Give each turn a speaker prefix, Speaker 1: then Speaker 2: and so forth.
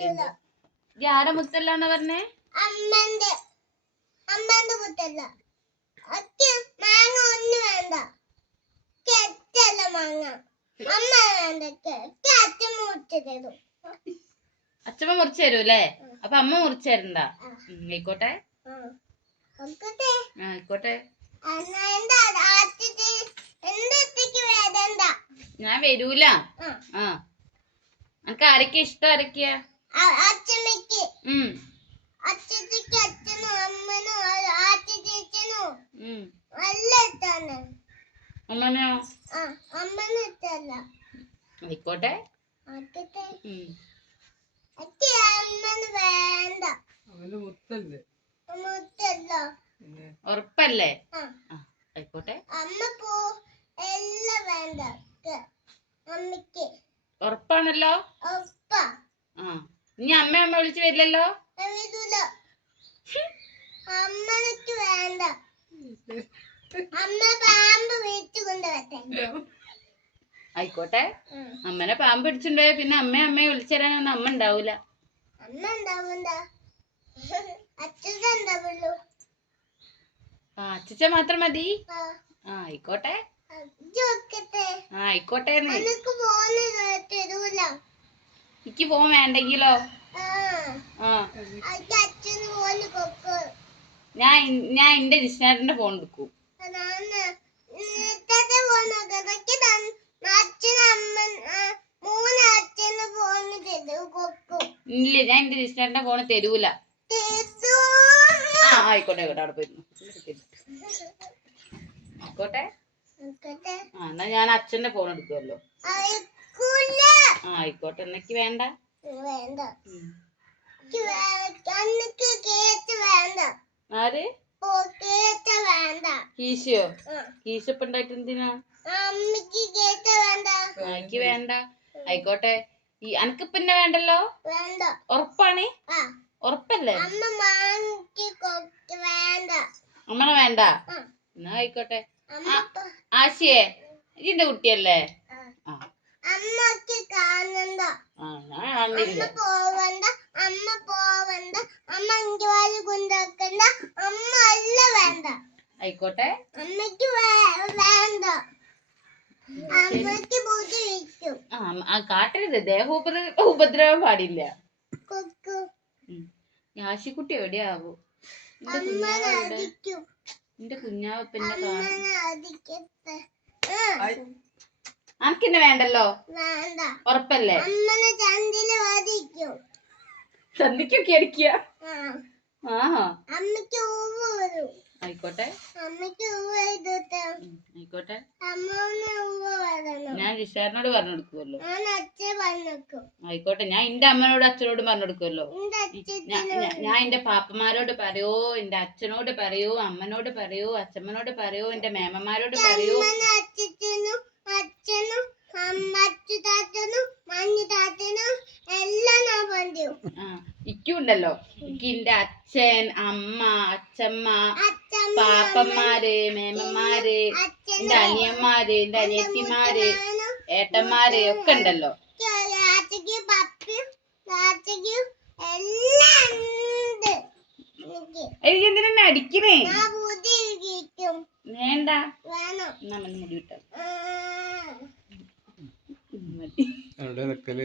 Speaker 1: ഇത് ആടെ മുത്തല്ലാന്ന് പറഞ്ഞേ?
Speaker 2: അമ്മന്റെ അമ്മന്റെ മുത്തല്ല. മാങ്ങ ഒന്നും വേണ്ട. കെറ്റല്ല മാങ്ങ. അമ്മ വേണ്ട അച്ഛൻ മുറിച്ച് തരും.
Speaker 1: അച്ഛമ്മ മുറിച്ചു തരൂ അല്ലേ അപ്പൊ അമ്മ മുറിച്ചു തരണ്ടാ? ആയിക്കോട്ടെ. ഞാൻ വരൂല.
Speaker 2: ആ.
Speaker 1: ആ. എനിക്ക് ആരൊക്കെ ഇഷ്ടം? ആരൊക്കെയാ?
Speaker 2: അമ്മനും
Speaker 1: ആയിക്കോട്ടെ. ഉറപ്പല്ലേ? ആയിക്കോട്ടെ.
Speaker 2: അമ്മ പോ എല്ലാം വേണ്ട. അമ്മയ്ക്ക്
Speaker 1: ഉറപ്പാണല്ലോ?
Speaker 2: ഉറപ്പാ.
Speaker 1: ആ. ഇനി അമ്മ അമ്മ വിളിച്ചു വരില്ലല്ലോ?
Speaker 2: വേണ്ട. അമ്മ പാമ്പ്
Speaker 1: ആയിക്കോട്ടെ. അമ്മനെ പാമ്പ് പിടിച്ചിട്ടുണ്ടായ പിന്നെ അമ്മ അമ്മയെ വിളിച്ചു തരാനൊന്നും അമ്മ ഉണ്ടാവൂല.
Speaker 2: അമ്മ അച്ഛൻ ഉണ്ടാവുള്ളൂ
Speaker 1: ആ അച്ഛച്ച മാത്രം മതി.
Speaker 2: ആ.
Speaker 1: ആയിക്കോട്ടെ. ആയിക്കോട്ടെ
Speaker 2: എനിക്ക്
Speaker 1: പോവാൻ വേണ്ടെങ്കിലോ? ഞാൻ ഞാൻ എന്റെ ജിസ്നാറിന്റെ ഫോൺ എടുക്കും. ഇല്ല ഞാൻ എന്റെ ജിസ്നാറിന്റെ ഫോൺ തരൂല. ആ ആയിക്കോട്ടെ ആയിക്കോട്ടെ അവിടെ പോയിരുന്നു ആയിക്കോട്ടെ. ആ എന്നാ ഞാൻ അച്ഛന്റെ ഫോൺ എടുക്കുമല്ലോ ആ ആയിക്കോട്ടെ എന്നക്ക് വേണ്ട.
Speaker 2: വേണ്ട.
Speaker 1: ആര്? കീശയോ?
Speaker 2: ആ.
Speaker 1: കീശ ഇപ്പൊ ഉണ്ടായിട്ട് എന്തിനാ?
Speaker 2: അമ്മയ്ക്ക് കേട്ട് വേണ്ട.
Speaker 1: ആ, എനിക്ക് വേണ്ട. ആയിക്കോട്ടെ. ഈ അനക്ക് പിന്നെ വേണ്ടല്ലോ?
Speaker 2: വേണ്ട.
Speaker 1: ഉറപ്പാണ്? ഉറപ്പല്ലേ?
Speaker 2: അമ്മ വേണ്ട.
Speaker 1: അമ്മനെ വേണ്ട? എന്നാ ആയിക്കോട്ടെ. ആശിയേ ഇതിന്റെ കുട്ടിയല്ലേ
Speaker 2: ആ.
Speaker 1: ആ
Speaker 2: അമ്മയ്ക്ക് കാണണ്ട പോവണ്ട അമ്മ പോവണ്ട അമ്മ അഞ്ചുവാൽ കൊണ്ടാക്കണ്ട അമ്മ അല്ല വേണ്ട.
Speaker 1: ആയിക്കോട്ടെ.
Speaker 2: അമ്മയ്ക്ക് വേണ്ട. ബുദ്ധി
Speaker 1: ആ ആ കാട്ടരുത്. ദേഹോപദ്ര ഉപദ്രവം പാടില്ല. ആശിക്കുട്ടി എവിടെയാവോ? എന്റെ കുഞ്ഞാവപ്പന്റെ കാണും
Speaker 2: ആ,
Speaker 1: അനക്കെന്നെ വേണ്ടല്ലോ?
Speaker 2: വേണ്ട.
Speaker 1: ഉറപ്പല്ലേ? ചന്തിക്കൊക്കെ അടിക്കുക ആഹാ. ആയിക്കോട്ടെ. ആയിക്കോട്ടെ. ഞാൻ ജിഷാറിനോട് പറഞ്ഞു കൊടുക്കുമല്ലോ
Speaker 2: ഞാൻ അച്ഛൻ പറഞ്ഞേക്കും
Speaker 1: ആയിക്കോട്ടെ. ഞാൻ എന്റെ അമ്മനോട് അച്ഛനോടും പറഞ്ഞു കൊടുക്കുമല്ലോ
Speaker 2: എന്റെ
Speaker 1: ഞാ-
Speaker 2: അച്ഛന്
Speaker 1: ഞാ- ഞാൻ എന്റെ പാപ്പമാരോട് പറയോ? എന്റെ അച്ഛനോട് പറയോ? അമ്മനോട് പറയോ? അച്ഛമ്മനോട് പറയോ? എന്റെ മേമമാരോട് പറയോ?
Speaker 2: അച്ഛനും അമ്മച്ചു താത്തനും മഞ്ഞു താത്തനും എല്ലാം ഞാൻ പറഞ്ഞു
Speaker 1: ഇക്കുണ്ടല്ലോ. ഇക്കിന്റെ അച്ഛൻ അമ്മ അച്ഛമ്മ പാപ്പന്മാര് മേമന്മാര് എന്റെ അനിയന്മാര് എന്റെ അനിയത്തിമാര് ഏട്ടന്മാര് ഒക്കെ ഉണ്ടല്ലോ.
Speaker 2: എനിക്ക്
Speaker 1: എന്തിനാ അടിക്കണേ വേണ്ട.
Speaker 2: വേണം.
Speaker 1: എന്നാ മുടി വിട്ടോ. മതി
Speaker 3: എവിടെ നിക്കൽ?